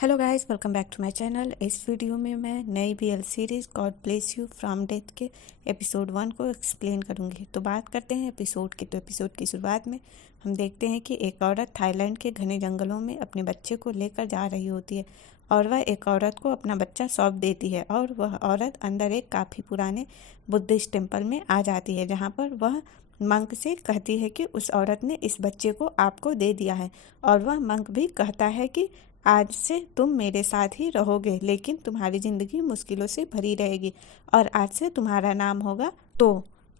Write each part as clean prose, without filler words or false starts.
Hello guys, welcome back to my channel. इस video में मैं नई BL series God bless you from death के एपिसोड 1 को एक्सप्लेन करूंगी। तो बात करते हैं एपिसोड की। तो एपिसोड की शुरुआत में हम देखते हैं कि एक औरत थाईलैंड के घने जंगलों में अपने बच्चे को लेकर जा रही होती है और वह एक औरत को अपना बच्चा सौंप देती है और वह औरत अंदर एक काफ़ी पुराने बुद्धिस्ट टेम्पल में आ जाती है, जहाँ पर वह मंक से कहती है कि उस औरत ने इस बच्चे को आपको दे दिया है। और वह मंक भी कहता है कि आज से तुम मेरे साथ ही रहोगे, लेकिन तुम्हारी ज़िंदगी मुश्किलों से भरी रहेगी और आज से तुम्हारा नाम होगा तो।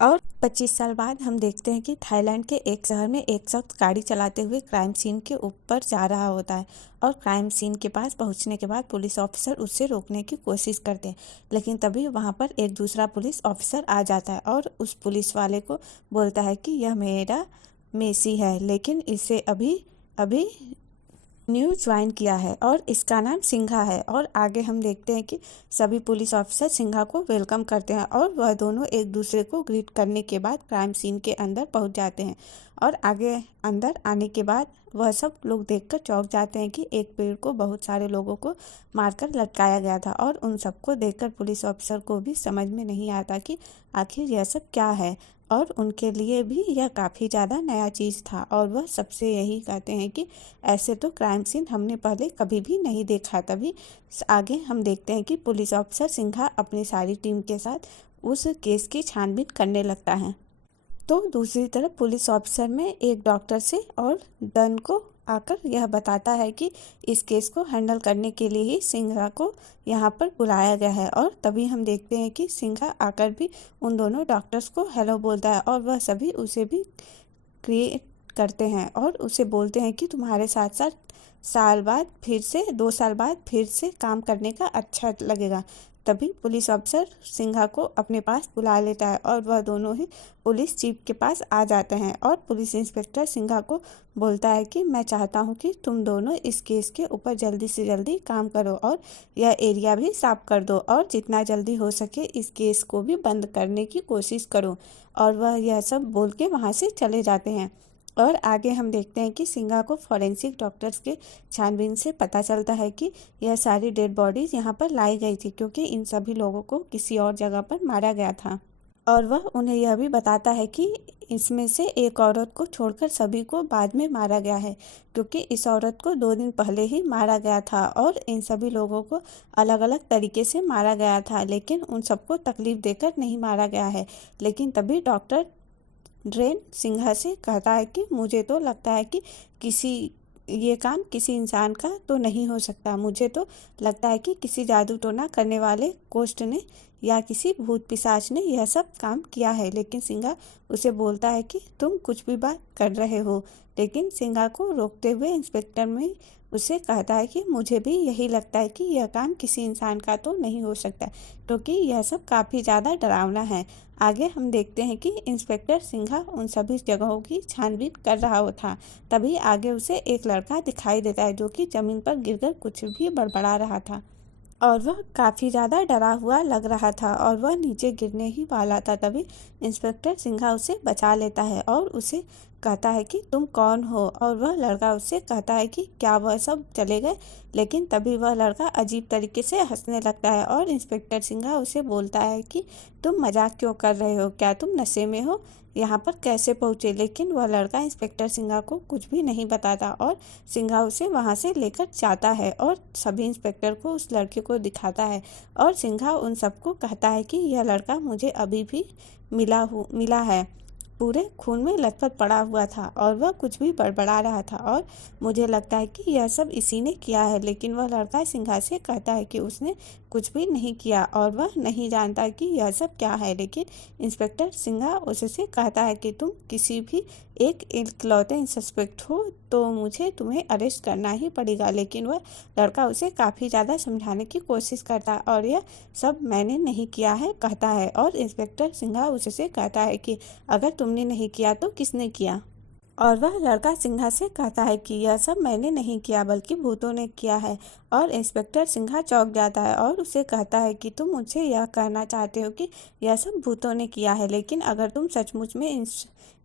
और 25 साल बाद हम देखते हैं कि थाईलैंड के एक शहर में एक शख्स गाड़ी चलाते हुए क्राइम सीन के ऊपर जा रहा होता है और क्राइम सीन के पास पहुंचने के बाद पुलिस ऑफिसर उससे रोकने की कोशिश करते हैं, लेकिन तभी वहां पर एक दूसरा पुलिस ऑफिसर आ जाता है और उस पुलिस वाले को बोलता है कि यह मेरा मेसी है, लेकिन इसे अभी अभी न्यू ज्वाइन किया है और इसका नाम सिंघा है। और आगे हम देखते हैं कि सभी पुलिस ऑफिसर सिंघा को वेलकम करते हैं और वह दोनों एक दूसरे को ग्रीट करने के बाद क्राइम सीन के अंदर पहुंच जाते हैं। और आगे अंदर आने के बाद वह सब लोग देखकर चौंक जाते हैं कि एक पेड़ को बहुत सारे लोगों को मारकर लटकाया गया था और उन सबको देखकर पुलिस ऑफिसर को भी समझ में नहीं आता कि आखिर यह सब क्या है। और उनके लिए भी यह काफ़ी ज़्यादा नया चीज़ था और वह सबसे यही कहते हैं कि ऐसे तो क्राइम सीन हमने पहले कभी भी नहीं देखा। तभी आगे हम देखते हैं कि पुलिस ऑफिसर सिंघा अपनी सारी टीम के साथ उस केस की छानबीन करने लगता है। तो दूसरी तरफ पुलिस ऑफिसर में एक डॉक्टर से और डन को आकर यह बताता है कि इस केस को हैंडल करने के लिए ही सिंघा को यहाँ पर बुलाया गया है। और तभी हम देखते हैं कि सिंघा आकर भी उन दोनों डॉक्टर्स को हेलो बोलता है और वह सभी उसे भी क्रिएट करते हैं और उसे बोलते हैं कि तुम्हारे साथ साथ 2 साल बाद फिर से काम करने का अच्छा लगेगा। तभी पुलिस ऑफिसर सिंघा को अपने पास बुला लेता है और वह दोनों ही पुलिस चीफ के पास आ जाते हैं और पुलिस इंस्पेक्टर सिंघा को बोलता है कि मैं चाहता हूं कि तुम दोनों इस केस के ऊपर जल्दी से जल्दी काम करो और यह एरिया भी साफ कर दो और जितना जल्दी हो सके इस केस को भी बंद करने की कोशिश करो। और वह यह सब बोल के वहाँ से चले जाते हैं। और आगे हम देखते हैं कि सिंघा को फॉरेंसिक डॉक्टर्स के छानबीन से पता चलता है कि यह सारी डेड बॉडीज यहाँ पर लाई गई थी, क्योंकि इन सभी लोगों को किसी और जगह पर मारा गया था। और वह उन्हें यह भी बताता है कि इसमें से एक औरत को छोड़कर सभी को बाद में मारा गया है, क्योंकि इस औरत को 2 दिन पहले ही मारा गया था और इन सभी लोगों को अलग अलग तरीके से मारा गया था, लेकिन उन सबको तकलीफ देकर नहीं मारा गया है। लेकिन तभी डॉक्टर ड्रेन सिंघा से कहता है कि मुझे तो लगता है कि किसी ये काम किसी इंसान का तो नहीं हो सकता। मुझे तो लगता है कि किसी जादू टोना करने वाले कोष्ठ ने या किसी भूत पिशाच ने यह सब काम किया है। लेकिन सिंघा उसे बोलता है कि तुम कुछ भी बात कर रहे हो। लेकिन सिंघा को रोकते हुए इंस्पेक्टर में उसे कहता है कि मुझे भी यही लगता है कि यह काम किसी इंसान का तो नहीं हो सकता, क्योंकि यह सब काफ़ी ज़्यादा डरावना है। आगे हम देखते हैं कि इंस्पेक्टर सिंघा उन सभी जगहों की छानबीन कर रहा था। तभी आगे उसे एक लड़का दिखाई देता है जो कि ज़मीन पर गिरकर कुछ भी बड़बड़ा रहा था और वह काफ़ी ज़्यादा डरा हुआ लग रहा था और वह नीचे गिरने ही वाला था। तभी इंस्पेक्टर सिंघा उसे बचा लेता है और उसे कहता है कि तुम कौन हो। और वह लड़का उससे कहता है कि क्या वह सब चले गए। लेकिन तभी वह लड़का अजीब तरीके से हंसने लगता है और इंस्पेक्टर सिंघा उसे बोलता है कि तुम मजाक क्यों कर रहे हो, क्या तुम नशे में हो, यहाँ पर कैसे पहुँचे। लेकिन वह लड़का इंस्पेक्टर सिंघा को कुछ भी नहीं बताता और सिंघा उसे वहाँ से लेकर जाता है और सभी इंस्पेक्टर को उस लड़के को दिखाता है। और सिंघा उन सबको कहता है कि यह लड़का मुझे अभी भी मिला है, पूरे खून में लथपथ पड़ा हुआ था और वह कुछ भी बड़बड़ा रहा था और मुझे लगता है कि यह सब इसी ने किया है। लेकिन वह लड़का सिंघा से कहता है कि उसने कुछ भी नहीं किया और वह नहीं जानता कि यह सब क्या है। लेकिन इंस्पेक्टर सिंघा उससे कहता है कि तुम किसी भी एक इकलौते सस्पेक्ट हो तो मुझे तुम्हें अरेस्ट करना ही पड़ेगा। लेकिन वह लड़का उसे काफ़ी ज़्यादा समझाने की कोशिश करता है और यह सब मैंने नहीं किया है कहता है। और इंस्पेक्टर सिंघा उससे कहता है कि अगर तुमने नहीं किया तो किसने किया। और वह लड़का सिंघा से कहता है कि यह सब मैंने नहीं किया बल्कि भूतों ने किया है। और इंस्पेक्टर सिंघा चौंक जाता है और उसे कहता है कि तुम मुझसे यह कहना चाहते हो कि यह सब भूतों ने किया है, लेकिन अगर तुम सचमुच में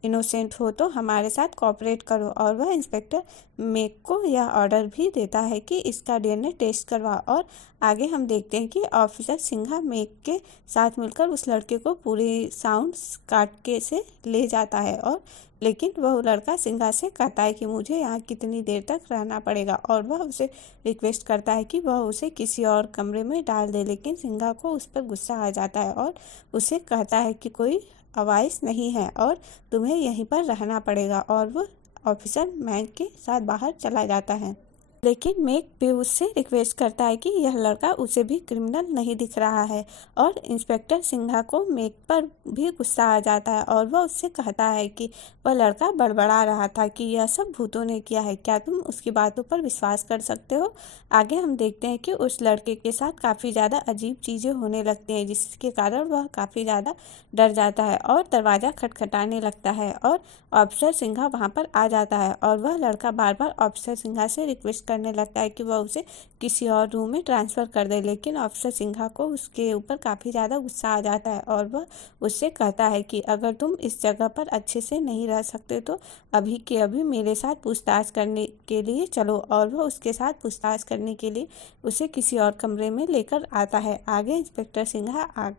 इनोसेंट हो तो हमारे साथ कोऑपरेट करो। और वह इंस्पेक्टर मेक को यह ऑर्डर भी देता है कि इसका डीएनए टेस्ट करवा। और आगे हम देखते हैं कि ऑफिसर सिंघा मेक के साथ मिलकर उस लड़के को पूरी साउंड्स काट के से ले जाता है। और लेकिन वह लड़का सिंघा से कहता है कि मुझे यहाँ कितनी देर तक रहना पड़ेगा, और वह उसे रिक्वेस्ट करता है कि वह उसे किसी और कमरे में डाल दे। लेकिन सिंघा को उस पर गुस्सा आ जाता है और उसे कहता है कि कोई आवाज़ नहीं है और तुम्हें यहीं पर रहना पड़ेगा, और वह ऑफिसर मैक के साथ बाहर चला जाता है। लेकिन मेक भी उससे रिक्वेस्ट करता है कि यह लड़का उसे भी क्रिमिनल नहीं दिख रहा है। और इंस्पेक्टर सिंघा को मेक पर भी गुस्सा आ जाता है और वह उससे कहता है कि वह लड़का बड़बड़ा रहा था कि यह सब भूतों ने किया है, क्या तुम उसकी बातों पर विश्वास कर सकते हो। आगे हम देखते हैं कि उस लड़के के साथ काफ़ी ज़्यादा अजीब चीज़ें होने लगती हैं, जिसके कारण वह काफ़ी ज़्यादा डर जाता है और दरवाज़ा खटखटाने लगता है। और ऑफिसर सिंघा वहाँ पर आ जाता है और वह लड़का बार बार ऑफिसर सिंघा से रिक्वेस्ट करने लगता है कि वह उसे किसी और रूम में ट्रांसफ़र कर दे। लेकिन ऑफिसर सिंघा को उसके ऊपर काफ़ी ज़्यादा गुस्सा आ जाता है और वह उससे कहता है कि अगर तुम इस जगह पर अच्छे से नहीं रह सकते तो अभी के अभी मेरे साथ पूछताछ करने के लिए चलो। और वह उसके साथ पूछताछ करने के लिए उसे किसी और कमरे में लेकर आता है। आगे इंस्पेक्टर सिंघा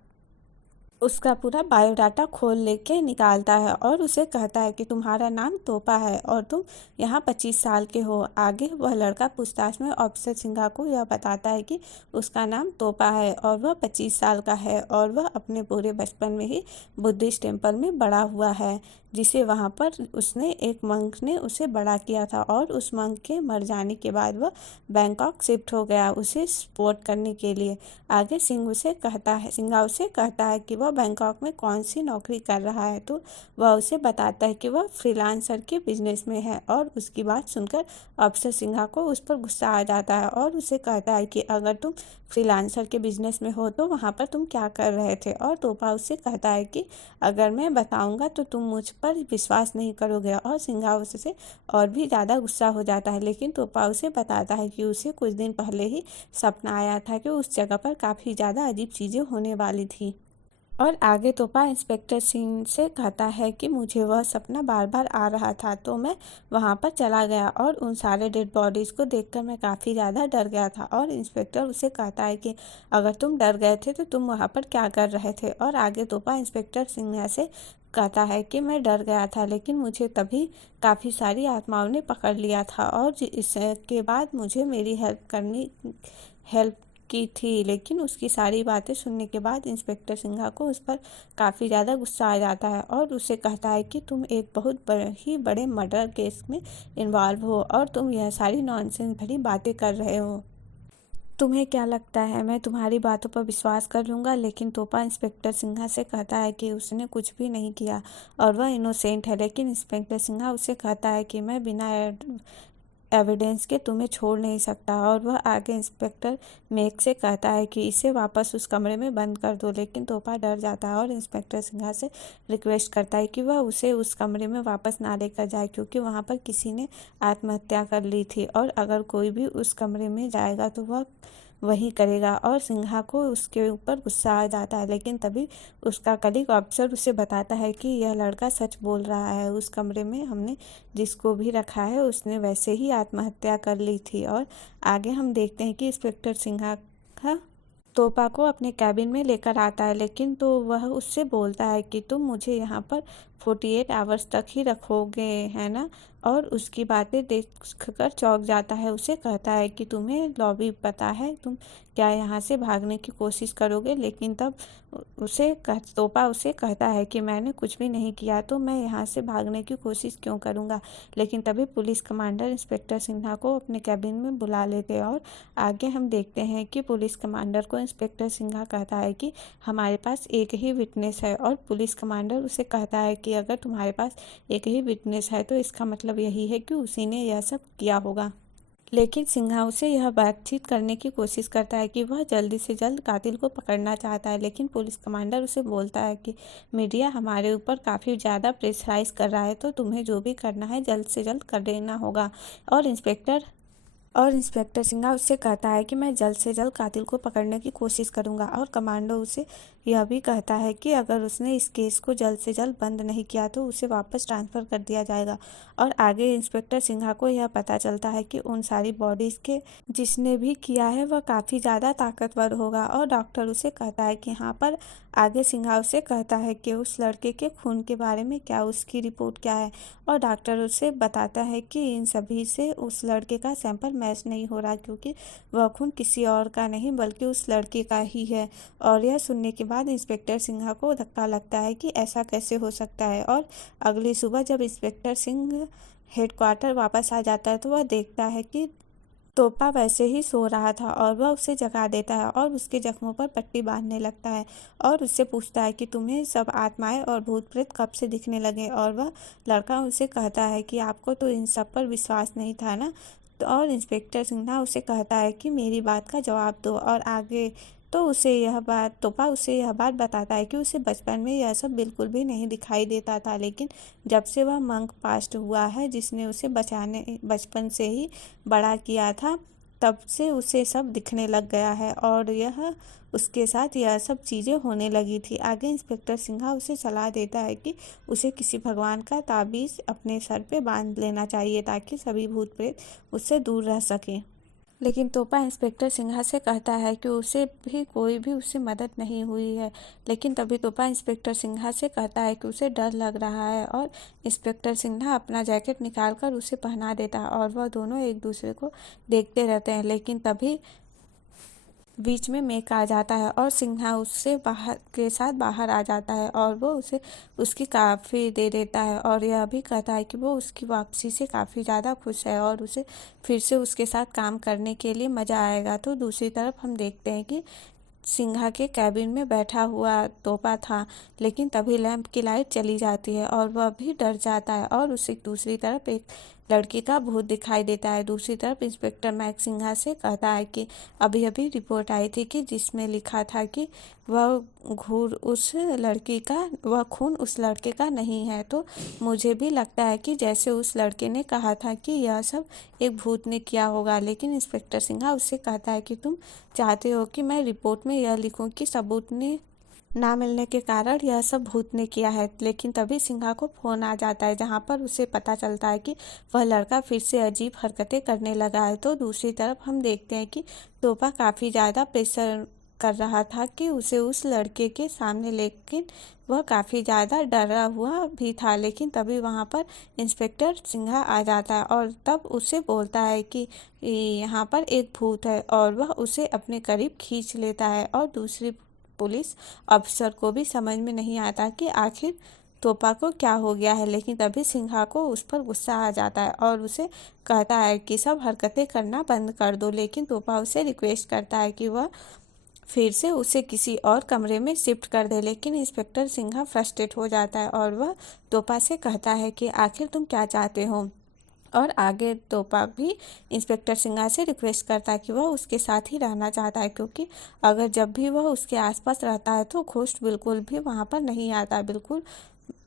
उसका पूरा बायोडाटा खोल लेके निकालता है और उसे कहता है कि तुम्हारा नाम तोपा है और तुम यहाँ 25 साल के हो। आगे वह लड़का पूछताछ में ऑफिसर सिंघा को यह बताता है कि उसका नाम तोपा है और वह 25 साल का है और वह अपने पूरे बचपन में ही बुद्धिस्ट टेम्पल में बड़ा हुआ है, जिसे वहाँ पर उसने एक मंक ने उसे बड़ा किया था। और उस मंक के मर जाने के बाद वह बैंकॉक शिफ्ट हो गया उसे सपोर्ट करने के लिए। आगे सिंघा उसे कहता है कि वह बैंकॉक में कौन सी नौकरी कर रहा है, तो वह उसे बताता है कि वह फ्रीलांसर के बिजनेस में है। और उसकी बात सुनकर अफसर सिंघा को उस पर गुस्सा आ जाता है और उसे कहता है कि अगर तुम फ्रीलांसर के बिजनेस में हो तो वहाँ पर तुम क्या कर रहे थे। और तोपा उससे कहता है कि अगर मैं बताऊँगा तो तुम मुझ पर विश्वास नहीं करोगे। और सिंघा उससे और भी ज़्यादा गुस्सा हो जाता है, लेकिन तोपा उसे बताता है कि उसे कुछ दिन पहले ही सपना आया था कि उस जगह पर काफ़ी ज़्यादा अजीब चीज़ें होने वाली थी। और आगे तोपा इंस्पेक्टर सिंह से कहता है कि मुझे वह सपना बार बार आ रहा था, तो मैं वहाँ पर चला गया और उन सारे डेड बॉडीज़ को देखकर मैं काफ़ी ज़्यादा डर गया था। और इंस्पेक्टर उसे कहता है कि अगर तुम डर गए थे तो तुम वहाँ पर क्या कर रहे थे। और आगे तोपा इंस्पेक्टर सिंह से कहता है कि मैं डर गया था, लेकिन मुझे तभी काफ़ी सारी आत्माओं ने पकड़ लिया था और इसके बाद मुझे मेरी हेल्प की थी। लेकिन उसकी सारी बातें सुनने के बाद इंस्पेक्टर सिंघा को उस पर काफ़ी ज़्यादा गुस्सा आ जाता है और उसे कहता है कि तुम एक बहुत ही बड़े मर्डर केस में इन्वॉल्व हो और तुम यह सारी नॉनसेंस भरी बातें कर रहे हो। तुम्हें क्या लगता है मैं तुम्हारी बातों पर विश्वास कर लूँगा। लेकिन तोपा इंस्पेक्टर सिंघा से कहता है कि उसने कुछ भी नहीं किया और वह इनोसेंट है। लेकिन इंस्पेक्टर सिंघा उससे कहता है कि मैं बिना एविडेंस के तुम्हें छोड़ नहीं सकता। और वह आगे इंस्पेक्टर मेक से कहता है कि इसे वापस उस कमरे में बंद कर दो। लेकिन तोपा डर जाता है और इंस्पेक्टर सिंघा से रिक्वेस्ट करता है कि वह उसे उस कमरे में वापस ना लेकर जाए, क्योंकि वहाँ पर किसी ने आत्महत्या कर ली थी और अगर कोई भी उस कमरे में जाएगा तो वह वही करेगा। और सिंघा को उसके ऊपर गुस्सा आ जाता है, लेकिन तभी उसका कलीग अफसर उसे बताता है कि यह लड़का सच बोल रहा है, उस कमरे में हमने जिसको भी रखा है उसने वैसे ही आत्महत्या कर ली थी। और आगे हम देखते हैं कि इंस्पेक्टर सिंघा तोपा को अपने कैबिन में लेकर आता है, लेकिन तो वह उससे बोलता है कि तुम मुझे यहाँ पर 48 आवर्स तक ही रखोगे, है ना। और उसकी बातें देखकर चौंक जाता है। उसे कहता है कि तुम्हें लॉबी पता है, तुम क्या यहाँ से भागने की कोशिश करोगे। लेकिन तब तोपा उसे कहता है कि मैंने कुछ भी नहीं किया, तो मैं यहाँ से भागने की कोशिश क्यों करूँगा। लेकिन तभी पुलिस कमांडर इंस्पेक्टर सिन्हा को अपने कैबिन में बुला लेते और आगे हम देखते हैं कि पुलिस कमांडर को इंस्पेक्टर सिन्हा कहता है कि हमारे पास एक ही विटनेस है। और पुलिस कमांडर उसे कहता है कि अगर तुम्हारे पास एक ही विटनेस है तो इसका मतलब यही है कि उसी ने यह सब किया होगा। लेकिन सिन्हा उसे यह बातचीत करने की कोशिश करता है कि वह जल्दी से जल्द कातिल को पकड़ना चाहता है। लेकिन पुलिस कमांडर उसे बोलता है कि मीडिया हमारे ऊपर काफ़ी ज़्यादा प्रेशराइज कर रहा है, तो तुम्हें जो भी करना है जल्द से जल्द कर लेना होगा। और और इंस्पेक्टर सिन्हा उससे कहता है कि मैं जल्द से जल्द कातिल को पकड़ने की कोशिश करूंगा। और कमांडो उसे यह भी कहता है कि अगर उसने इस केस को जल्द से जल्द बंद नहीं किया तो उसे वापस ट्रांसफ़र कर दिया जाएगा। और आगे इंस्पेक्टर सिन्हा को यह पता चलता है कि उन सारी बॉडीज़ के जिसने भी किया है वह काफ़ी ज़्यादा ताकतवर होगा। और डॉक्टर उसे कहता है कि यहाँ पर आगे सिन्हा उसे कहता है कि उस लड़के के खून के बारे में क्या, उसकी रिपोर्ट क्या है। और डॉक्टर उसे बताता है कि इन सभी से उस लड़के का सैंपल मैच नहीं हो रहा, क्योंकि वह खून किसी और का नहीं बल्कि उस लड़के का ही है। और यह सुनने के बाद इंस्पेक्टर सिन्हा को धक्का लगता है कि ऐसा कैसे हो सकता है। और अगली सुबह जब इंस्पेक्टर सिंह हेडक्वार्टर वापस आ जाता है तो वह देखता है कि तोपा वैसे ही सो रहा था और वह उसे जगा देता है और उसके जख्मों पर पट्टी बांधने लगता है और उससे पूछता है कि तुम्हें सब आत्माएं और भूत प्रेत कब से दिखने लगे। और वह लड़का उसे कहता है कि आपको तो इन सब पर विश्वास नहीं था ना। तो और इंस्पेक्टर सिन्हा उसे कहता है कि मेरी बात का जवाब दो। और आगे तो तोपा उसे यह बात बताता है कि उसे बचपन में यह सब बिल्कुल भी नहीं दिखाई देता था, लेकिन जब से वह मंक पास्ट हुआ है जिसने उसे बचपन से ही बड़ा किया था, तब से उसे सब दिखने लग गया है और यह उसके साथ यह सब चीज़ें होने लगी थी। आगे इंस्पेक्टर सिन्हा उसे सलाह देता है कि उसे किसी भगवान का ताबीज़ अपने सर पे बांध लेना चाहिए ताकि सभी भूत प्रेत उससे दूर रह सकें। लेकिन तोपा इंस्पेक्टर सिन्हा से कहता है कि उसे भी कोई भी उससे मदद नहीं हुई है। लेकिन तभी तोपा इंस्पेक्टर सिन्हा से कहता है कि उसे डर लग रहा है और इंस्पेक्टर सिन्हा अपना जैकेट निकालकर उसे पहना देता है और वह दोनों एक दूसरे को देखते रहते हैं। लेकिन तभी बीच में मेक आ जाता है और सिन्हा उससे बाहर आ जाता है और वो उसे उसकी काफ़ी दे देता है और यह भी कहता है कि वो उसकी वापसी से काफ़ी ज़्यादा खुश है और उसे फिर से उसके साथ काम करने के लिए मज़ा आएगा। तो दूसरी तरफ हम देखते हैं कि सिन्हा के कैबिन में बैठा हुआ तोपा था, लेकिन तभी लैंप की लाइट चली जाती है और वह भी डर जाता है और उसे दूसरी तरफ एक लड़की का भूत दिखाई देता है। दूसरी तरफ इंस्पेक्टर मैक सिन्हा से कहता है कि अभी अभी रिपोर्ट आई थी कि जिसमें लिखा था कि वह खून उस लड़के का नहीं है। तो मुझे भी लगता है कि जैसे उस लड़के ने कहा था कि यह सब एक भूत ने किया होगा। लेकिन इंस्पेक्टर सिन्हा उससे कहता है कि तुम चाहते हो कि मैं रिपोर्ट में यह लिखूं कि सबूत ने ना मिलने के कारण यह सब भूत ने किया है। लेकिन तभी सिन्हा को फोन आ जाता है जहां पर उसे पता चलता है कि वह लड़का फिर से अजीब हरकतें करने लगा है। तो दूसरी तरफ हम देखते हैं कि तोपा काफ़ी ज़्यादा प्रेशर कर रहा था कि उसे उस लड़के के सामने, लेकिन वह काफ़ी ज़्यादा डरा हुआ भी था। लेकिन तभी वहां पर इंस्पेक्टर सिन्हा आ जाता है और तब उसे बोलता है कि यहाँ पर एक भूत है और वह उसे अपने करीब खींच लेता है। और दूसरी पुलिस अफसर को भी समझ में नहीं आता कि आखिर तोपा को क्या हो गया है। लेकिन तभी सिन्हा को उस पर गुस्सा आ जाता है और उसे कहता है कि सब हरकतें करना बंद कर दो। लेकिन तोपा उसे रिक्वेस्ट करता है कि वह फिर से उसे किसी और कमरे में शिफ्ट कर दे। लेकिन इंस्पेक्टर सिन्हा फ्रस्ट्रेट हो जाता है और वह तोपा से कहता है कि आखिर तुम क्या चाहते हो। और आगे तोपा भी इंस्पेक्टर सिन्हा से रिक्वेस्ट करता है कि वह उसके साथ ही रहना चाहता है, क्योंकि अगर जब भी वह उसके आसपास रहता है तो घोस्ट बिल्कुल भी वहाँ पर नहीं आता, बिल्कुल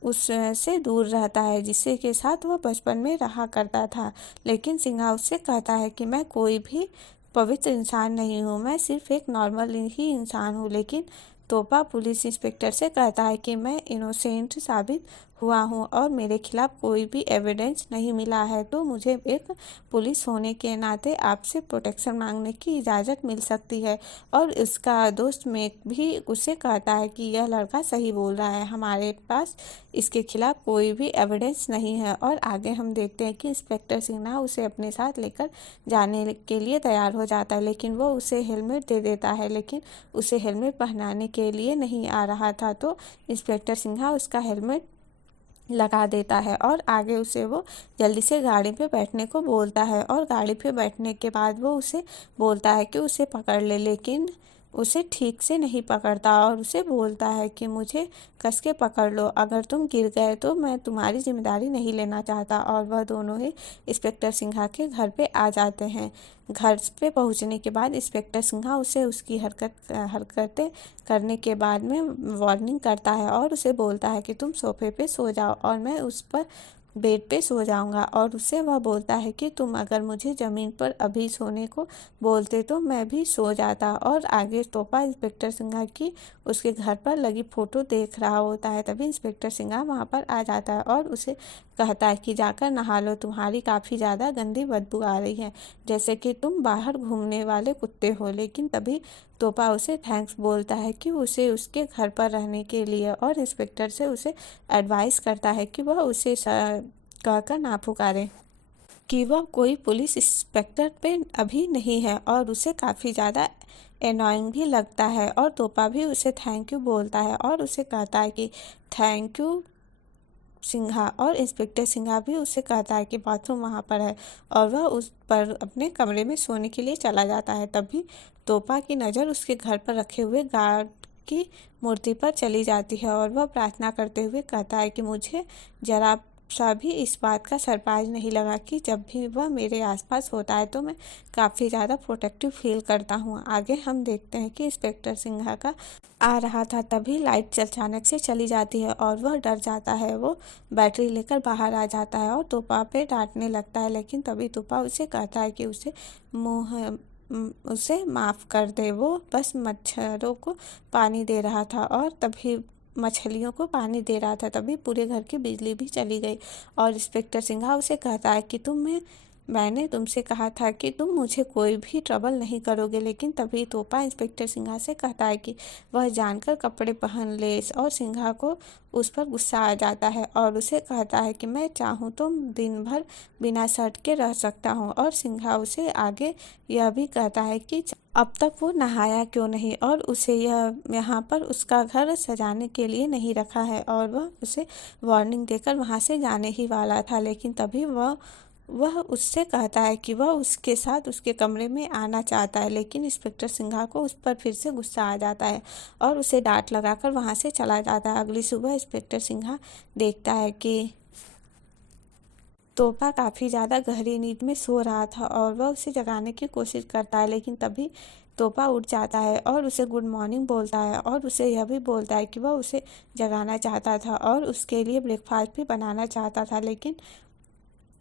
उससे दूर रहता है जिससे के साथ वह बचपन में रहा करता था। लेकिन सिन्हा उससे कहता है कि मैं कोई भी पवित्र इंसान नहीं हूँ, मैं सिर्फ एक नॉर्मल ही इंसान हूँ। लेकिन तोपा पुलिस इंस्पेक्टर से कहता है कि मैं इनोसेंट साबित हुआ हूँ और मेरे खिलाफ कोई भी एविडेंस नहीं मिला है, तो मुझे एक पुलिस होने के नाते आपसे प्रोटेक्शन मांगने की इजाज़त मिल सकती है। और उसका दोस्त मेक भी उसे कहता है कि यह लड़का सही बोल रहा है, हमारे पास इसके खिलाफ कोई भी एविडेंस नहीं है। और आगे हम देखते हैं कि इंस्पेक्टर सिन्हा उसे अपने साथ लेकर जाने के लिए तैयार हो जाता है, लेकिन वो उसे हेलमेट दे देता है, लेकिन उसे हेलमेट पहनाने के लिए नहीं आ रहा था। तो इंस्पेक्टर सिन्हा उसका हेलमेट लगा देता है और आगे उसे वो जल्दी से गाड़ी पे बैठने को बोलता है। और गाड़ी पे बैठने के बाद वो उसे बोलता है कि उसे पकड़ ले, लेकिन उसे ठीक से नहीं पकड़ता और उसे बोलता है कि मुझे कस के पकड़ लो, अगर तुम गिर गए तो मैं तुम्हारी जिम्मेदारी नहीं लेना चाहता। और वह दोनों ही इंस्पेक्टर सिन्हा के घर पे आ जाते हैं। घर पे पहुंचने के बाद इंस्पेक्टर सिन्हा उसे उसकी हरकतें करने के बाद में वार्निंग करता है और उसे बोलता है कि तुम सोफे पे सो जाओ और मैं उस पर बेड पे सो जाऊंगा। और उससे वह बोलता है कि तुम अगर मुझे ज़मीन पर अभी सोने को बोलते तो मैं भी सो जाता। और आगे तोपा इंस्पेक्टर सिंघा की उसके घर पर लगी फ़ोटो देख रहा होता है। तभी इंस्पेक्टर सिंघा वहाँ पर आ जाता है और उसे कहता है कि जाकर नहा लो, तुम्हारी काफ़ी ज़्यादा गंदी बदबू आ रही है, जैसे कि तुम बाहर घूमने वाले कुत्ते हो। लेकिन तभी तोपा उसे थैंक्स बोलता है कि उसे उसके घर पर रहने के लिए, और इंस्पेक्टर से उसे एडवाइस करता है कि वह उसे कहकर ना पुकारे कि वह कोई पुलिस इंस्पेक्टर पे अभी नहीं है। और उसे काफ़ी ज़्यादा एनॉइंग भी लगता है। और तोपा भी उसे थैंक यू बोलता है और उसे कहता है कि थैंक यू सिंघा। और इंस्पेक्टर सिंघा भी उससे कहता है कि बाथरूम वहाँ पर है, और वह उस पर अपने कमरे में सोने के लिए चला जाता है। तभी तोपा की नज़र उसके घर पर रखे हुए गार्ड की मूर्ति पर चली जाती है और वह प्रार्थना करते हुए कहता है कि मुझे जरा सा भी इस बात का सरप्राइज नहीं लगा कि जब भी वह मेरे आसपास होता है तो मैं काफ़ी ज़्यादा प्रोटेक्टिव फील करता हूँ। आगे हम देखते हैं कि इंस्पेक्टर सिंघा का आ रहा था, तभी लाइट अचानक से चली जाती है और वह डर जाता है। वो बैटरी लेकर बाहर आ जाता है और तोपा पे डांटने लगता है। लेकिन तभी तोपा उसे कहता है कि उसे माफ़ कर दे, वो बस मच्छरों को पानी दे रहा था। और तभी मछलियों को पानी दे रहा था, तभी पूरे घर की बिजली भी चली गई। और इंस्पेक्टर सिंघा उसे कहता है कि मैंने तुमसे कहा था कि तुम मुझे कोई भी ट्रबल नहीं करोगे। लेकिन तभी तोपा इंस्पेक्टर सिंघा से कहता है कि वह जानकर कपड़े पहन ले, और सिंघा को उस पर गुस्सा आ जाता है और उसे कहता है कि मैं चाहूँ तो दिन भर बिना शर्ट के रह सकता हूँ। और सिंघा उसे आगे यह भी कहता है कि अब तक वो नहाया क्यों नहीं, और उसे यह यहाँ पर उसका घर सजाने के लिए नहीं रखा है। और वह उसे वार्निंग देकर वहाँ से जाने ही वाला था। लेकिन तभी वह उससे कहता है कि वह उसके साथ उसके कमरे में आना चाहता है। लेकिन इंस्पेक्टर सिंघा को उस पर फिर से गुस्सा आ जाता है और उसे डांट लगाकर वहाँ से चला जाता है। अगली सुबह इंस्पेक्टर सिंघा देखता है कि तोपा काफ़ी ज़्यादा गहरी नींद में सो रहा था और वह उसे जगाने की कोशिश करता है। लेकिन तभी तोपा उठ जाता है और उसे गुड मॉर्निंग बोलता है और उसे यह भी बोलता है कि वह उसे जगाना चाहता था और उसके लिए ब्रेकफास्ट भी बनाना चाहता था। लेकिन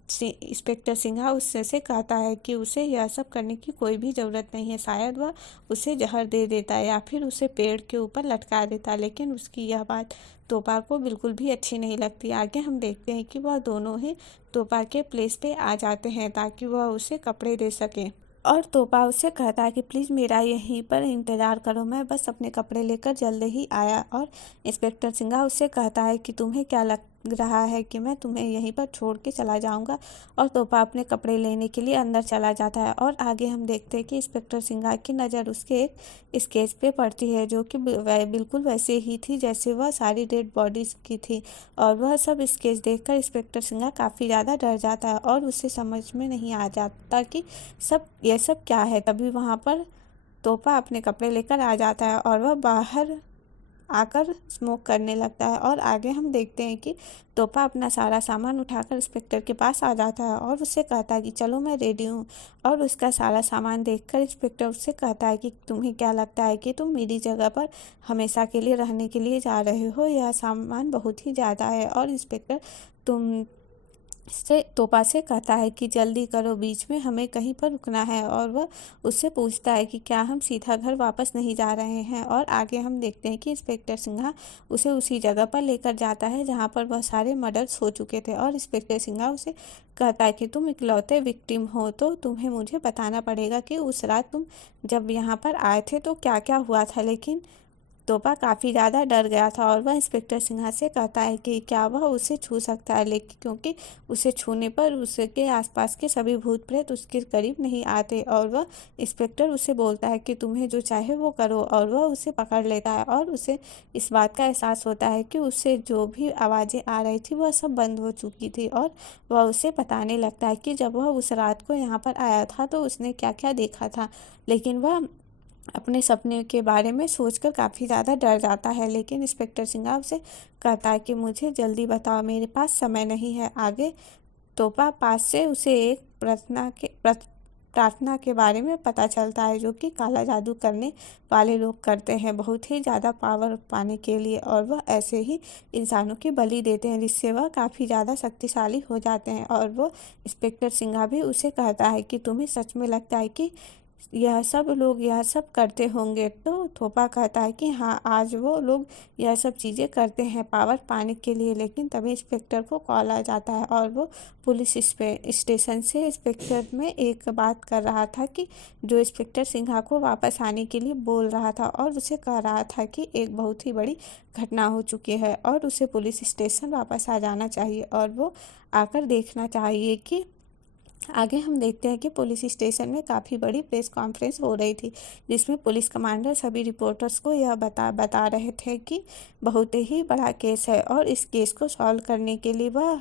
इंस्पेक्टर सिंघा उससे कहता है कि उसे यह सब करने की कोई भी ज़रूरत नहीं है, शायद वह उसे जहर दे देता है या फिर उसे पेड़ के ऊपर लटका देता। लेकिन उसकी यह बात तोपा को बिल्कुल भी अच्छी नहीं लगती। आगे हम देखते हैं कि वह दोनों ही तोपा के प्लेस पे आ जाते हैं ताकि वह उसे कपड़े दे सके। और तोपा उससे कहता है कि प्लीज़ मेरा यहीं पर इंतज़ार करो, मैं बस अपने कपड़े लेकर जल्द ही आया। और इंस्पेक्टर सिंघा उससे कहता है कि तुम्हें क्या लग रहा है कि मैं तुम्हें यहीं पर छोड़ के चला जाऊंगा। और तोपा अपने कपड़े लेने के लिए अंदर चला जाता है। और आगे हम देखते हैं कि इंस्पेक्टर सिंघा की नज़र उसके एक स्केच पे पड़ती है जो कि बिल्कुल वैसे ही थी जैसे वह सारी डेड बॉडीज़ की थी। और वह सब स्केच देखकर इंस्पेक्टर सिंघा काफ़ी ज़्यादा डर जाता है और उसे समझ में नहीं आ जाता कि यह सब क्या है। तभी वहाँ पर तोपा अपने कपड़े लेकर आ जाता है और वह बाहर आकर स्मोक करने लगता है। और आगे हम देखते हैं कि तोपा अपना सारा सामान उठाकर इंस्पेक्टर के पास आ जाता है और उससे कहता है कि चलो मैं रेडी हूँ। और उसका सारा सामान देखकर इंस्पेक्टर उससे कहता है कि तुम्हें क्या लगता है कि तुम मेरी जगह पर हमेशा के लिए रहने के लिए जा रहे हो, यह सामान बहुत ही ज़्यादा है। और इंस्पेक्टर तुम से तोपा से कहता है कि जल्दी करो, बीच में हमें कहीं पर रुकना है। और वह उससे पूछता है कि क्या हम सीधा घर वापस नहीं जा रहे हैं। और आगे हम देखते हैं कि इंस्पेक्टर सिंघा उसे उसी जगह पर लेकर जाता है जहां पर वह सारे मर्डर्स हो चुके थे। और इंस्पेक्टर सिंघा उसे कहता है कि तुम इकलौते विक्टिम हो तो तुम्हें मुझे बताना पड़ेगा कि उस रात तुम जब यहाँ पर आए थे तो क्या क्या हुआ था। लेकिन तोपा काफ़ी ज़्यादा डर गया था और वह इंस्पेक्टर सिंघा से कहता है कि क्या वह उसे छू सकता है, लेकिन क्योंकि उसे छूने पर उसके आसपास के सभी भूत प्रेत उसके करीब नहीं आते। और वह इंस्पेक्टर उसे बोलता है कि तुम्हें जो चाहे वो करो। और वह उसे पकड़ लेता है और उसे इस बात का एहसास होता है कि उससे जो भी आवाज़ें आ रही थी वह सब बंद हो चुकी थी। और वह उसे बताने लगता है कि जब वह उस रात को यहाँ पर आया था तो उसने क्या क्या देखा था। लेकिन वह अपने सपने के बारे में सोचकर काफ़ी ज़्यादा डर जाता है। लेकिन इंस्पेक्टर सिंघा उसे कहता है कि मुझे जल्दी बताओ, मेरे पास समय नहीं है। आगे तोपा पास से उसे एक प्रार्थना के बारे में पता चलता है, जो कि काला जादू करने वाले लोग करते हैं बहुत ही ज़्यादा पावर पाने के लिए, और वह ऐसे ही इंसानों की बलि देते हैं जिससे वह काफ़ी ज़्यादा शक्तिशाली हो जाते हैं। और वो इंस्पेक्टर सिंघा भी उसे कहता है कि तुम्हें सच में लगता है कि यह सब लोग यह सब करते होंगे? तो थोपा कहता है कि हाँ, आज वो लोग यह सब चीज़ें करते हैं पावर पाने के लिए। लेकिन तभी इंस्पेक्टर को कॉल आ जाता है और वो पुलिस स्टेशन से इंस्पेक्टर में एक बात कर रहा था कि जो इंस्पेक्टर सिंघा को वापस आने के लिए बोल रहा था और उसे कह रहा था कि एक बहुत ही बड़ी घटना हो चुकी है और उसे पुलिस स्टेशन वापस आ जाना चाहिए और वो आकर देखना चाहिए कि आगे हम देखते हैं कि पुलिस स्टेशन में काफ़ी बड़ी प्रेस कॉन्फ्रेंस हो रही थी, जिसमें पुलिस कमांडर सभी रिपोर्टर्स को यह बता रहे थे कि बहुत ही बड़ा केस है और इस केस को सॉल्व करने के लिए वह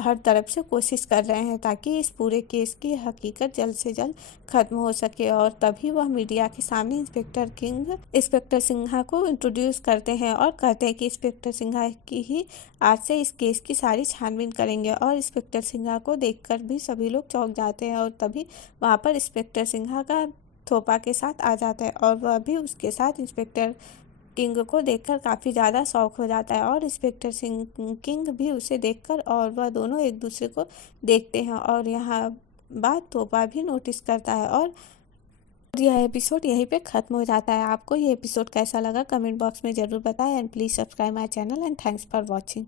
हर तरफ से कोशिश कर रहे हैं ताकि इस पूरे केस की हकीकत जल्द से जल्द खत्म हो सके। और तभी वह मीडिया के सामने इंस्पेक्टर सिंघा को इंट्रोड्यूस करते हैं और कहते हैं कि इंस्पेक्टर सिंघा की ही आज से इस केस की सारी छानबीन करेंगे। और इंस्पेक्टर सिंघा को देखकर भी सभी लोग चौंक जाते हैं और तभी वहाँ पर इंस्पेक्टर सिंघा का थोपा के साथ आ जाता है और वह भी उसके साथ इंस्पेक्टर किंग को देखकर काफ़ी ज़्यादा शौक हो जाता है और इंस्पेक्टर किंग भी उसे देखकर, और वह दोनों एक दूसरे को देखते हैं और यहाँ बात थोपा भी नोटिस करता है। और यह एपिसोड यहीं पे ख़त्म हो जाता है। आपको ये एपिसोड कैसा लगा कमेंट बॉक्स में ज़रूर बताएं and please subscribe my channel and thanks for watching.